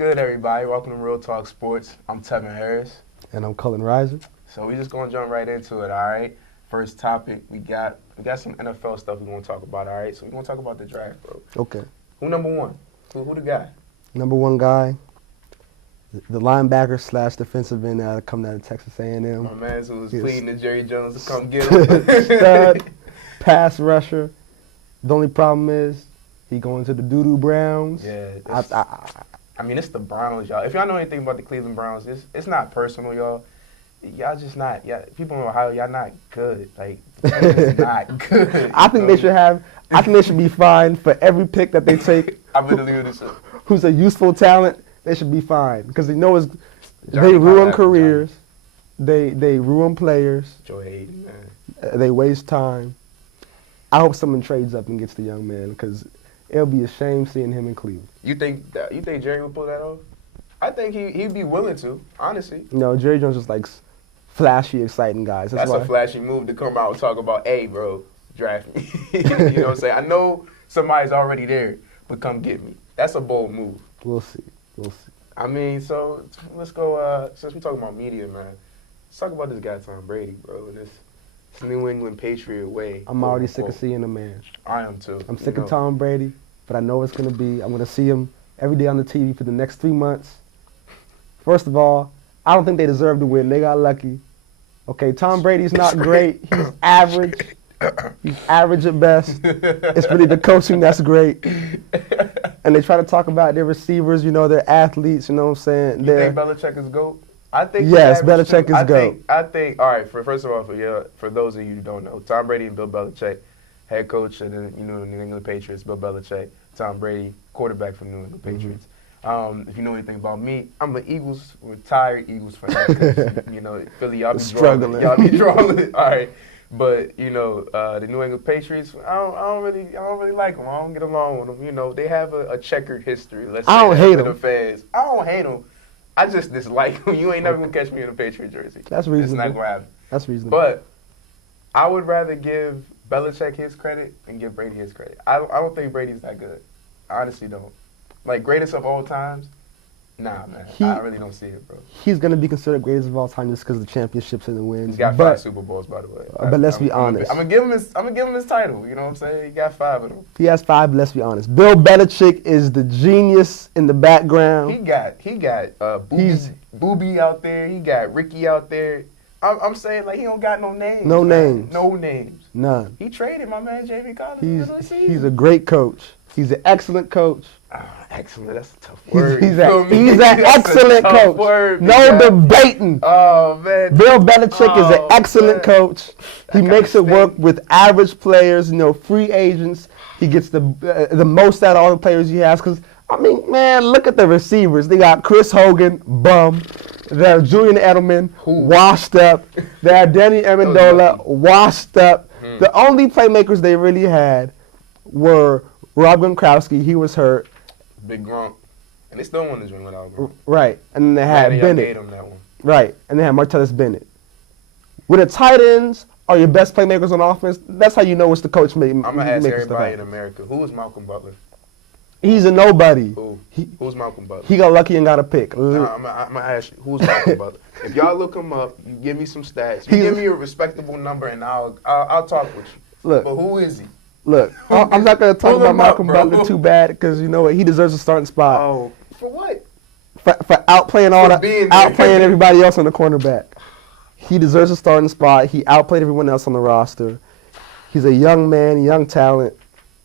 good, everybody? Welcome to Real Talk Sports. I'm Tevin Harris. And I'm Cullen Reiser. So we just gonna jump right into it, all right? First topic, we got some NFL stuff we're gonna talk about, all right? So we're gonna talk about the draft, bro. Okay. Who number one? Who the guy? Number one guy, the linebacker / defensive end coming out of Texas A&M. My man who was pleading to Jerry Jones to come get him. Stud, pass rusher. The only problem is he going to the doo-doo Browns. Yeah. I mean, it's the Browns, y'all. If y'all know anything about the Cleveland Browns, it's not personal, y'all. Y'all just not. People in Ohio, y'all not good. Like, it's not good. I think they should be fined for every pick that they take. I'm going to leave this up. Who's a useful talent, they should be fined. Because they know they ruin careers. They ruin players. Joe Hayden, man. They waste time. I hope someone trades up and gets the young man because it'll be a shame seeing him in Cleveland. You think Jerry would pull that off? I think he'd be willing to, honestly. No, Jerry Jones just likes flashy, exciting guys. That's a flashy move to come out and talk about, hey, bro, draft me. You know what I'm saying? I know somebody's already there, but come get me. That's a bold move. We'll see. I mean, so let's go, since we're talking about media, man, let's talk about this guy, Tom Brady, bro, and this New England Patriot way. I'm already sick of seeing him, man. I am too. I'm sick of Tom Brady, but I know it's going to be. I'm going to see him every day on the TV for the next 3 months. First of all, I don't think they deserve to win. They got lucky. Okay, Tom Brady's not great. He's average. He's average at best. It's really the coaching that's great. And they try to talk about their receivers, their athletes, you know what I'm saying? You think Belichick is GOAT? I think yes, Belichick is GOAT. I think, all right, first of all, for those of you who don't know, Tom Brady and Bill Belichick, head coach of the New England Patriots, Bill Belichick, Tom Brady, quarterback for the New England Patriots. If you know anything about me, I'm an retired Eagles fan. Philly, y'all be struggling. Y'all be drawing. All right. But, the New England Patriots, I don't really like them. I don't get along with them. They have a checkered history. I don't hate them. The fans. I don't hate them. I just dislike them. You ain't never going to catch me in a Patriot jersey. That's reasonable. It's not going to happen. That's reasonable. But I would rather give Belichick his credit and give Brady his credit. I don't think Brady's that good. I honestly don't. Like, greatest of all times? Nah, man. I really don't see it, bro. He's going to be considered greatest of all time just because of the championships and the wins. He's got 5 Super Bowls, by the way. But let's be honest. I'm gonna give him his title. You know what I'm saying? He got 5 of them. He has 5, but let's be honest. Bill Belichick is the genius in the background. He got Booby out there. He got Ricky out there. I'm saying, like, he don't got no names. No names. No names. None. He traded my man Jamie Collins. He's a great coach. He's an excellent coach. Excellent. That's a tough word. He's an excellent coach. Word, no debating. Oh, man. Bill Belichick is an excellent coach. He makes it work with average players, free agents. He gets the most out of all the players he has. Because, I mean, man, look at the receivers. They got Chris Hogan, bum. They have Julian Edelman, washed up. They have Danny Amendola, washed up. The only playmakers they really had were Rob Gronkowski. He was hurt. Big Gronk. And they still won this one without Gronk. Right. And then they had Bennett. Gave him that one. Right. And they had Martellus Bennett. When the tight ends are your best playmakers on offense, that's how you know it's the coach making. I'm going to ask everybody in America, who is Malcolm Butler? He's a nobody. Who's Malcolm Butler? He got lucky and got a pick. I'm going to ask you, who's Malcolm Butler? If y'all look him up, you give me some stats. You give me a respectable number, and I'll talk with you. Look. But who is he? Look, I'm not going to talk about Malcolm Butler too bad because you know what? He deserves a starting spot. Oh, for what? For outplaying outplaying everybody else on the cornerback. He deserves a starting spot. He outplayed everyone else on the roster. He's a young man, young talent.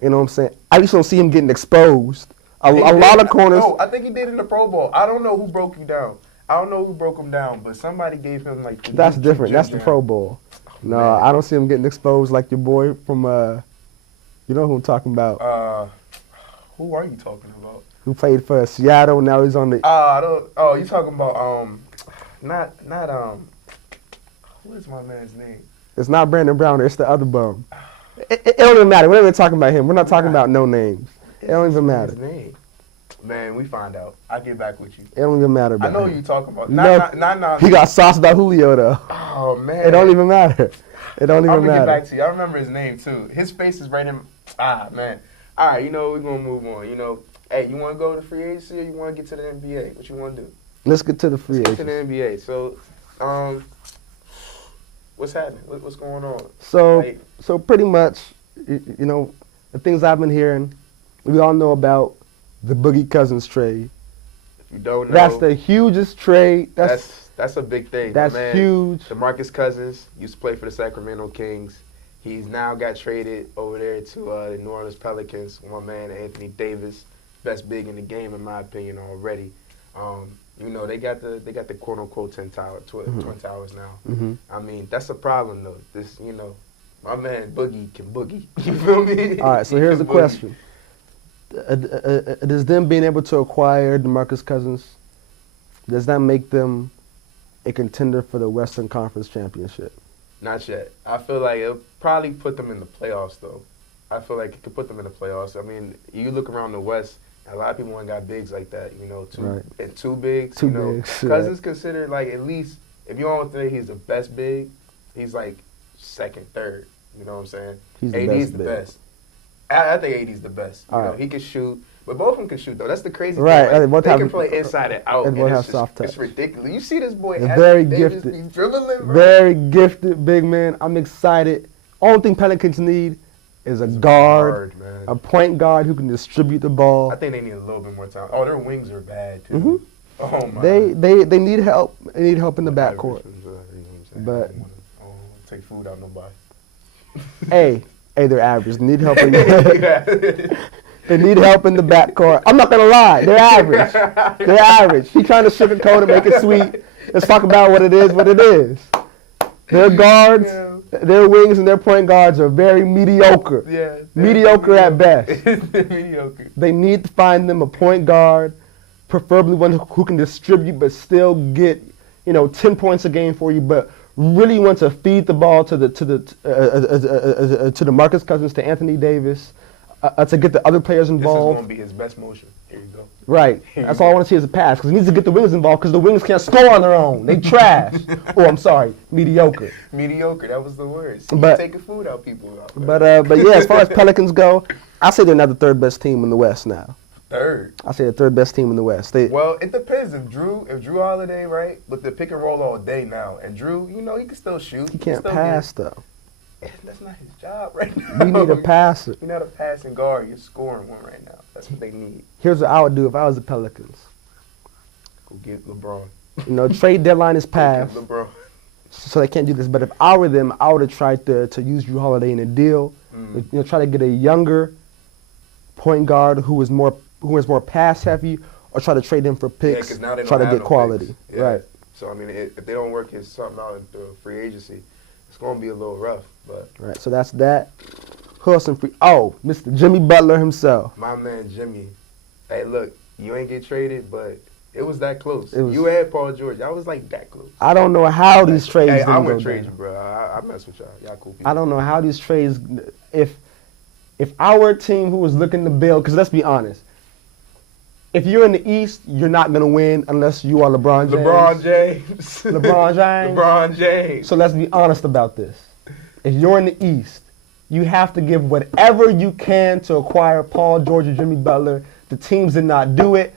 You know what I'm saying? I just don't see him getting exposed. A lot of corners. No, I think he did in the Pro Bowl. I don't know who broke him down. But somebody gave him like. That's different. That's the Pro Bowl. No, man. I don't see him getting exposed like your boy from. You know who I'm talking about? Who are you talking about? Who played for Seattle? Now he's on the. You talking about what is my man's name? It's not Brandon Browner. It's the other bum. It don't even matter. We're not even talking about him. We're not talking about no names. It don't even matter. His name. Man, we find out. I'll get back with you. It don't even matter. I know who you talking about. He got sauced by Julio though. Oh man. It don't even matter. It don't even matter. I'm gonna get back to you. I remember his name too. His face is right in. Man. All right, we're gonna move on. Hey, you want to go to free agency or you want to get to the NBA? What you want to do? Let's get to the free Let's agency. get to the NBA. So, what's happening? What's going on? So pretty much, the things I've been hearing, we all know about the Boogie Cousins trade. If you don't know, that's the hugest trade. That's a big thing. That's my man, huge. DeMarcus Cousins used to play for the Sacramento Kings. He's now got traded over there to the New Orleans Pelicans. My man Anthony Davis, best big in the game in my opinion already. They got the quote unquote Twin Towers now. Mm-hmm. I mean, that's a problem though. My man Boogie can boogie. You feel me? All right. So here's the question: does them being able to acquire DeMarcus Cousins, does that make them a contender for the Western Conference Championship? Not yet. I feel like it'll probably put them in the playoffs, though. I feel like it could put them in the playoffs. I mean, you look around the West, a lot of people ain't got bigs like that, two bigs. Cousins considered, like, at least, if you don't think he's the best big, he's, like, second, third. You know what I'm saying? AD's the best. I think AD's the best. He can shoot. But both of them can shoot, though. That's the crazy thing. Like, they can play inside and out. And it's ridiculous. You see this boy. Very gifted. He's dribbling, bro. Very gifted, big man. I'm excited. Only thing Pelicans need is a guard, a point guard who can distribute the ball. I think they need a little bit more time. Oh, their wings are bad, too. Mm-hmm. Oh, my. They need help. They need help in the backcourt. But take food out nobody. hey, they're average. They need help in They need help in the backcourt. I'm not gonna lie, they're average. They're average. He's trying to sugarcoat it, make it sweet. Let's talk about what it is. Their guards, their wings, and their point guards are very mediocre. Yeah, mediocre at best. Mediocre. They need to find them a point guard, preferably one who can distribute but still get 10 points a game for you, but really want to feed the ball to DeMarcus Cousins, to Anthony Davis. To get the other players involved. This is going to be his best motion. Here you go. That's all I want to see is a pass, because he needs to get the wings involved, because the wings can't score on their own. They trash. I'm sorry, mediocre. Mediocre, that was the word. See, but taking food out people. But yeah, as far as Pelicans go, I say they're not the third best team in the West now. Third? I say the third best team in the West. Well, it depends. If Drew Holiday, right, with the pick and roll all day now, and Drew, he can still shoot. He can't pass, though. That's not his job right now. We need a passer. You're not a passing guard. You're scoring one right now. That's what they need. Here's what I would do if I was the Pelicans. Go get LeBron. Trade deadline is passed. Go get LeBron. So they can't do this. But if I were them, I would have tried to use Drew Holiday in a deal. Try to get a younger point guard who is more pass heavy, or try to trade him for picks. Yeah, now they don't try to have get no quality. Picks. Yeah. Right. So I mean, if they don't work something out in the free agency, it's gonna be a little rough. But right. So that's that. Who else in free? Oh, Mr. Jimmy Butler himself. My man Jimmy. Hey, look, you ain't get traded, but it was that close. You had Paul George. I was like that close. I don't know how these trades. Hey, I would trade you, bro. I mess with y'all. Y'all cool people. I don't know how these trades. If our team who was looking to build, because let's be honest, if you're in the East, you're not gonna win unless you are LeBron James. LeBron James. So let's be honest about this. If you're in the East, you have to give whatever you can to acquire Paul George or Jimmy Butler. The teams did not do it.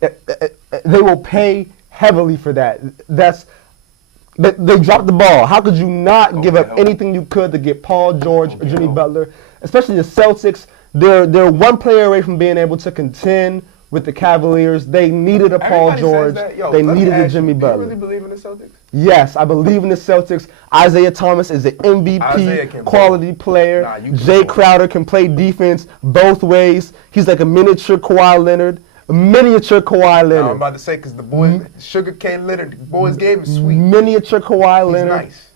They will pay heavily for that. They dropped the ball. How could you not give up anything you could to get Paul George or Jimmy Butler? Especially the Celtics, they're one player away from being able to contend with the Cavaliers. They needed a Paul George. They needed a Jimmy Butler. Do you really believe in the Celtics? Yes, I believe in the Celtics. Isaiah Thomas is an MVP quality player. Jay Crowder can play defense both ways. He's like a miniature Kawhi Leonard. I'm about to say, because the boy, Sugar Cane Leonard, the boy's game is sweet. Miniature Kawhi Leonard. Nice.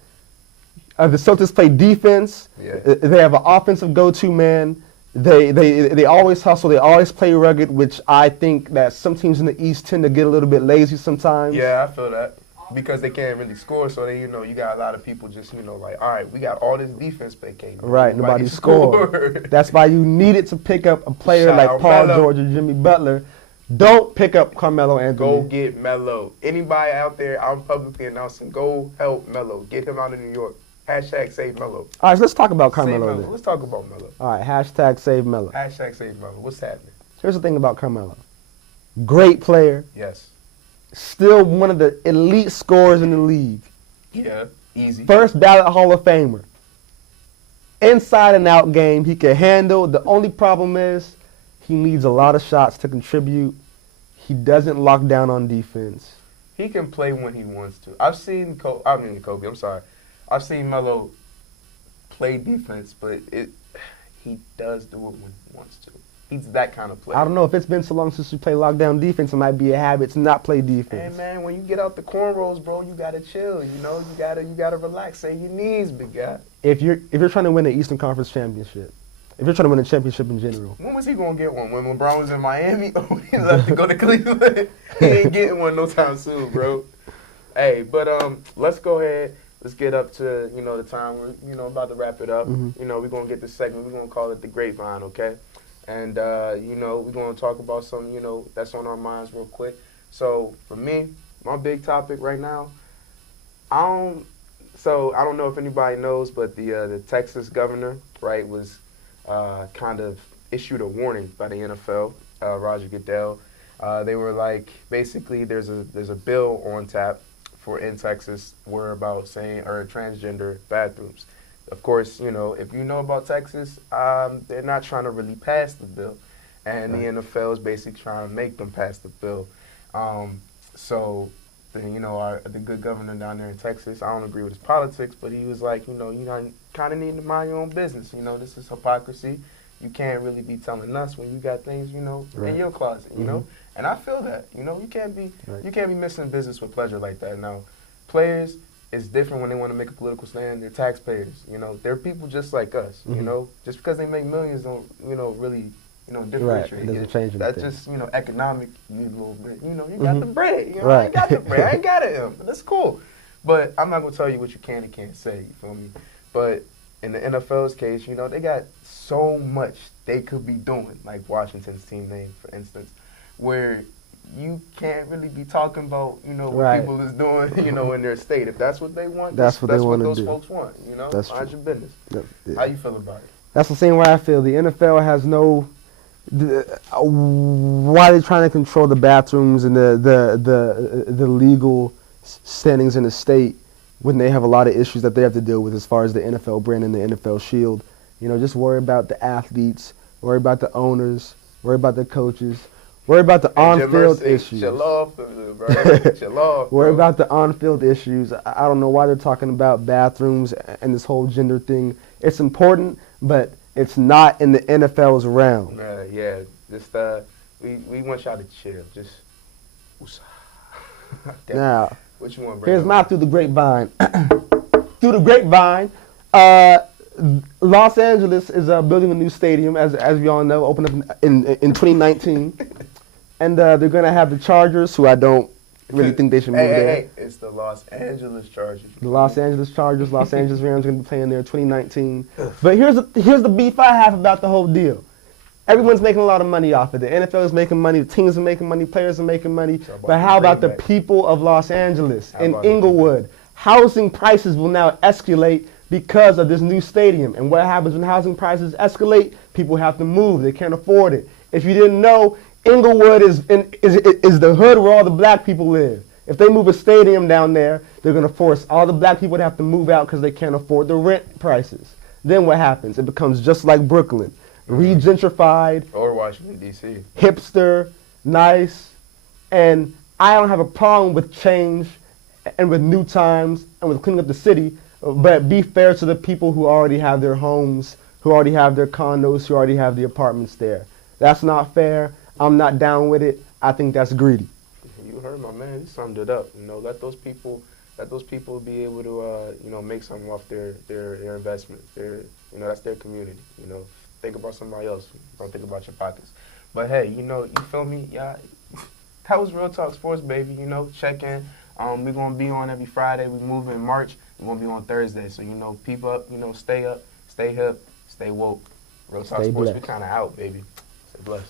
The Celtics play defense. Yeah. They have an offensive go-to man. They always hustle. They always play rugged, which I think that some teams in the East tend to get a little bit lazy sometimes. Yeah, I feel that. Because they can't really score, so they, you got a lot of people just, like, all right, we got all this defense play came. Right, nobody scored. That's why you needed to pick up a player like Paul George or Jimmy Butler. Don't pick up Carmelo Anthony. Go get Melo. Anybody out there, I'm publicly announcing, go help Melo. Get him out of New York. Hashtag save Melo. All right, so let's talk about Carmelo then. Let's talk about Melo. All right, hashtag save Melo. Hashtag save Melo. What's happening? Here's the thing about Carmelo. Great player. Yes. Still one of the elite scorers in the league. Yeah, easy. First ballot Hall of Famer. Inside and out game, he can handle. The only problem is he needs a lot of shots to contribute. He doesn't lock down on defense. He can play when he wants to. I've seen Kobe. I'm sorry. I've seen Melo play defense, but he does do it when he wants to. He's that kind of player. I don't know if it's been so long since you play lockdown defense. It might be a habit to not play defense. Hey man, when you get out the cornrows, bro, you gotta chill. You know, you gotta relax. Say your knees, big guy. If you're trying to win the Eastern Conference championship, if you're trying to win a championship in general, when was he gonna get one? When LeBron was in Miami, or when he left to go to Cleveland? He ain't getting one no time soon, bro. Hey, but let's go ahead. Let's get up to the time we're about to wrap it up. Mm-hmm. We're gonna get this segment. We're gonna call it the Grapevine, okay? And we're gonna talk about some that's on our minds real quick. So for me, my big topic right now, I don't know if anybody knows, but the Texas governor, right, was kind of issued a warning by the NFL, Roger Goodell. They were like, basically, there's a bill on tap in Texas about saying transgender bathrooms. Of course, if you know about Texas, they're not trying to really pass the bill, and the NFL is basically trying to make them pass the bill. So, the good governor down there in Texas, I don't agree with his politics, but he was like, you kind of need to mind your own business. This is hypocrisy. You can't really be telling us when you got things, in your closet, And I feel that, you can't be missing business with pleasure like that. Now, players, it's different when they want to make a political stand. They're taxpayers, They're people just like us, Just because they make millions don't, really, differentiate. Right. It doesn't change anything. That's just, economic, a little bit. You got the bread. I ain't got the bread. I ain't got it. That's cool. But I'm not going to tell you what you can and can't say, you feel me? But in the NFL's case, they got so much they could be doing, like Washington's team name, for instance, where you can't really be talking about, what people is doing, in their state. If that's what they want, that's what those folks want, That's mind true. your business. Yeah. How you feel about it? That's the same way I feel. The NFL has why are they trying to control the bathrooms and the legal standings in the state when they have a lot of issues that they have to deal with as far as the NFL brand and the NFL shield? Just worry about the athletes, worry about the owners, worry about the coaches, worry about the on-field issues. Chill off, bro. Chill off, bro. Worry about the on-field issues. I don't know why they're talking about bathrooms and this whole gender thing. It's important, but it's not in the NFL's realm. Yeah, just we want y'all to chill. Just now, what you want to bring here's up? my through the grapevine. Through the grapevine, Los Angeles is building a new stadium, as we all know, opened up in 2019, and they're gonna have the Chargers, who I don't really think they should move there. Hey, it's the Los Angeles Chargers. The Los Angeles Chargers, Los Angeles Rams are going to be playing there in 2019. But here's the beef I have about the whole deal. Everyone's making a lot of money off of it. The NFL is making money, the teams are making money, players are making money. But how about the people of Los Angeles and Inglewood? Housing prices will now escalate because of this new stadium. And what happens when housing prices escalate? People have to move. They can't afford it. If you didn't know, Inglewood is the hood where all the black people live. If they move a stadium down there, they're going to force all the black people to have to move out because they can't afford the rent prices. Then what happens? It becomes just like Brooklyn. Re-gentrified. Or Washington, D.C. Hipster, nice. And I don't have a problem with change and with new times and with cleaning up the city, but be fair to the people who already have their homes, who already have their condos, who already have the apartments there. That's not fair. I'm not down with it. I think that's greedy. You heard my man. He summed it up. Let those people be able to make something off their investment. That's their community. Think about somebody else. Don't think about your pockets. But hey, you feel me? Yeah, that was Real Talk Sports, baby. Check in. We're gonna be on every Friday. We move in March. We're gonna be on Thursday. So peep up. Stay up, stay hip, stay woke. Real Talk Sports. We kind of out, baby. Stay blessed.